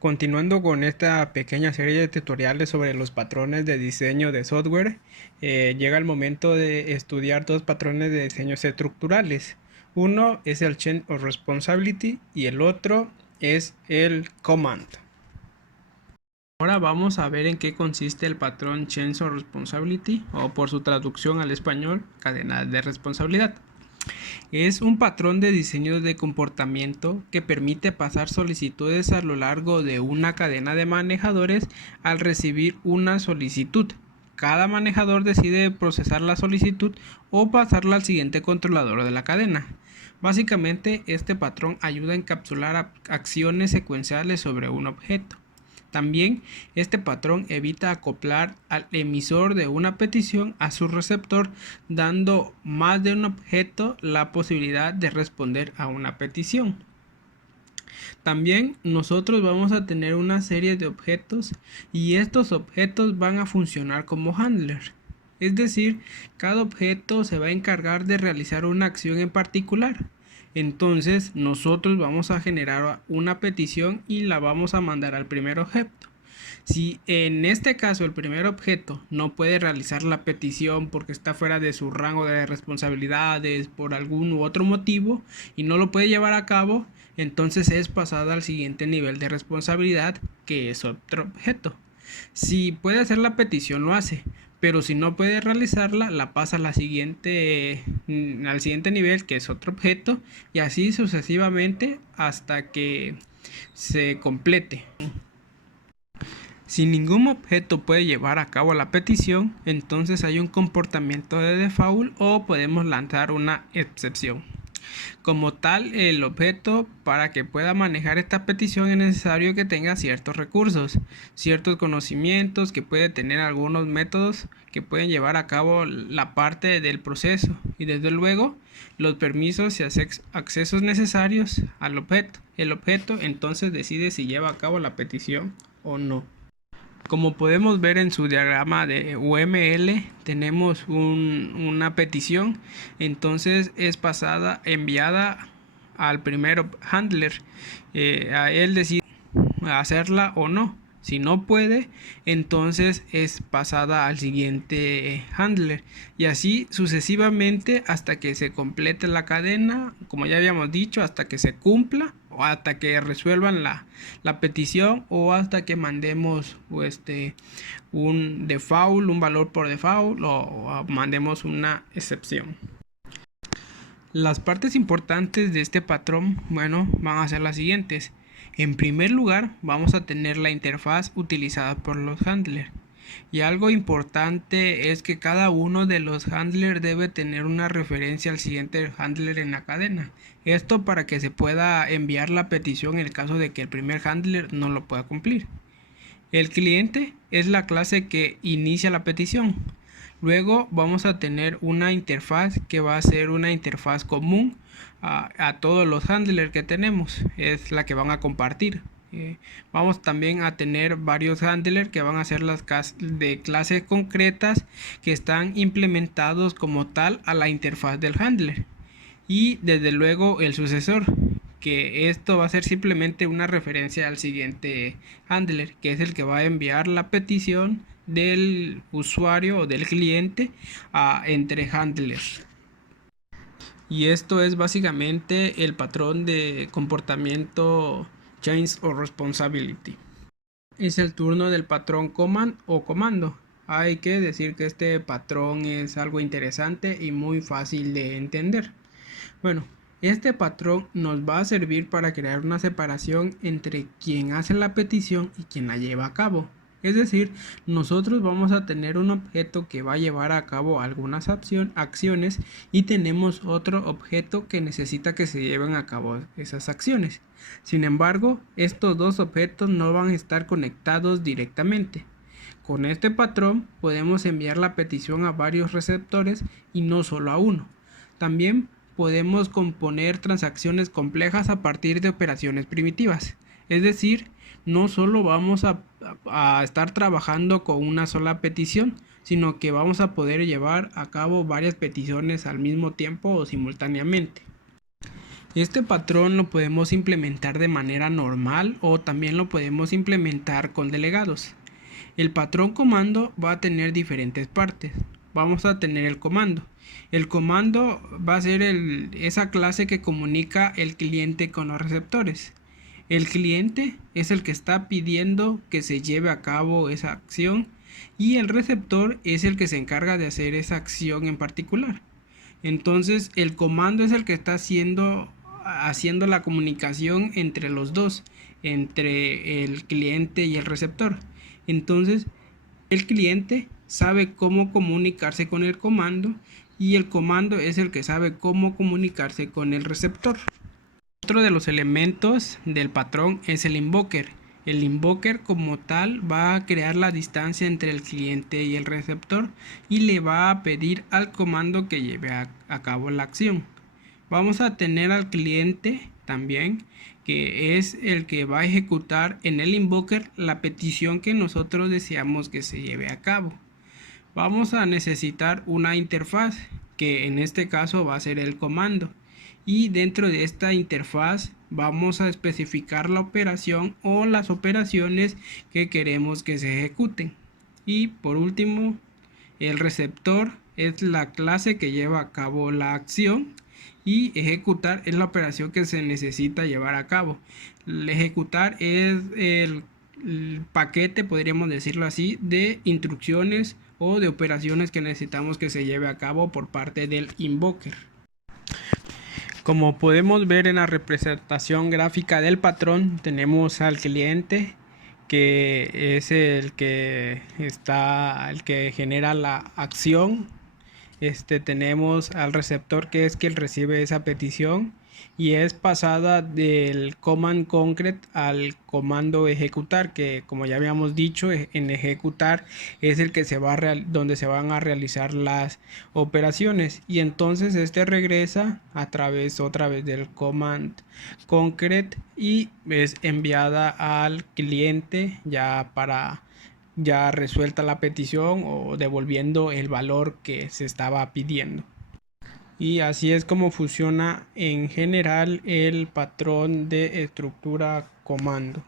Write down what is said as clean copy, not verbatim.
Continuando con esta pequeña serie de tutoriales sobre los patrones de diseño de software, llega el momento de estudiar dos patrones de diseños estructurales. Uno es el Chain of Responsibility y el otro es el Command. Ahora vamos a ver en qué consiste el patrón Chain of Responsibility, o por su traducción al español, cadena de responsabilidad. Es un patrón de diseño de comportamiento que permite pasar solicitudes a lo largo de una cadena de manejadores al recibir una solicitud. Cada manejador decide procesar la solicitud o pasarla al siguiente controlador de la cadena. Básicamente, este patrón ayuda a encapsular acciones secuenciales sobre un objeto. También, este patrón evita acoplar al emisor de una petición a su receptor, dando más de un objeto la posibilidad de responder a una petición. También nosotros vamos a tener una serie de objetos y estos objetos van a funcionar como handler. Es decir, cada objeto se va a encargar de realizar una acción en particular. Entonces nosotros vamos a generar una petición y la vamos a mandar al primer objeto. Si en este caso el primer objeto no puede realizar la petición porque está fuera de su rango de responsabilidades por algún u otro motivo y no lo puede llevar a cabo, entonces es pasada al siguiente nivel de responsabilidad, que es otro objeto. Si puede hacer la petición, lo hace, pero si no puede realizarla, la pasa al siguiente nivel, que es otro objeto, y así sucesivamente hasta que se complete. Si ningún objeto puede llevar a cabo la petición, entonces hay un comportamiento de default o podemos lanzar una excepción. Como tal, el objeto, para que pueda manejar esta petición, es necesario que tenga ciertos recursos, ciertos conocimientos, que puede tener algunos métodos que pueden llevar a cabo la parte del proceso y desde luego los permisos y accesos necesarios al objeto. El objeto entonces decide si lleva a cabo la petición o no. Como podemos ver en su diagrama de UML, tenemos una petición, entonces es enviada al primer handler. A él decide hacerla o no. Si no puede, entonces es pasada al siguiente handler y así sucesivamente hasta que se complete la cadena, como ya habíamos dicho, hasta que se cumpla o hasta que resuelvan la petición o hasta que mandemos un default, un valor por default o mandemos una excepción. Las partes importantes de este patrón, bueno, van a ser las siguientes. En primer lugar, vamos a tener la interfaz utilizada por los handlers. Y algo importante es que cada uno de los handlers debe tener una referencia al siguiente handler en la cadena. Esto para que se pueda enviar la petición en el caso de que el primer handler no lo pueda cumplir. El cliente es la clase que inicia la petición. Luego vamos a tener una interfaz que va a ser una interfaz común a todos los handlers que tenemos. Es la que van a compartir. Vamos también a tener varios handlers que van a ser las de clases concretas que están implementados como tal a la interfaz del handler. Y desde luego el sucesor, que esto va a ser simplemente una referencia al siguiente handler, que es el que va a enviar la petición del usuario o del cliente entre handlers. Y esto es básicamente el patrón de comportamiento Chains of Responsibility. Es el turno del patrón command o comando. Hay que decir que este patrón es algo interesante y muy fácil de entender. Bueno, este patrón nos va a servir para crear una separación entre quien hace la petición y quien la lleva a cabo. Es decir, nosotros vamos a tener un objeto que va a llevar a cabo algunas acciones y tenemos otro objeto que necesita que se lleven a cabo esas acciones. Sin embargo, estos dos objetos no van a estar conectados directamente. Con este patrón podemos enviar la petición a varios receptores y no solo a uno. También podemos componer transacciones complejas a partir de operaciones primitivas. Es decir, no solo vamos a estar trabajando con una sola petición, sino que vamos a poder llevar a cabo varias peticiones al mismo tiempo o simultáneamente. Este patrón lo podemos implementar de manera normal o también lo podemos implementar con delegados. El patrón comando va a tener diferentes partes. Vamos a tener el comando. El comando va a ser esa clase que comunica el cliente con los receptores. El cliente es el que está pidiendo que se lleve a cabo esa acción y el receptor es el que se encarga de hacer esa acción en particular. Entonces el comando es el que está haciendo la comunicación entre los dos, entre el cliente y el receptor. Entonces el cliente sabe cómo comunicarse con el comando y el comando es el que sabe cómo comunicarse con el receptor. Otro de los elementos del patrón es el invoker. El invoker como tal va a crear la distancia entre el cliente y el receptor y le va a pedir al comando que lleve a cabo la acción. Vamos a tener al cliente también, que es el que va a ejecutar en el invoker la petición que nosotros deseamos que se lleve a cabo. Vamos a necesitar una interfaz, que en este caso va a ser el comando. Y dentro de esta interfaz vamos a especificar la operación o las operaciones que queremos que se ejecuten. Y por último, el receptor es la clase que lleva a cabo la acción y ejecutar es la operación que se necesita llevar a cabo. El ejecutar es el paquete, podríamos decirlo así, de instrucciones o de operaciones que necesitamos que se lleve a cabo por parte del invoker. Como podemos ver en la representación gráfica del patrón, tenemos al cliente, que es el que genera la acción. Tenemos al receptor, que es quien recibe esa petición y es pasada del command concrete al comando ejecutar, que como ya habíamos dicho, en ejecutar es el que donde se van a realizar las operaciones, y entonces regresa otra vez del command concrete y es enviada al cliente ya resuelta la petición o devolviendo el valor que se estaba pidiendo. Y así es como funciona en general el patrón de estructura comando.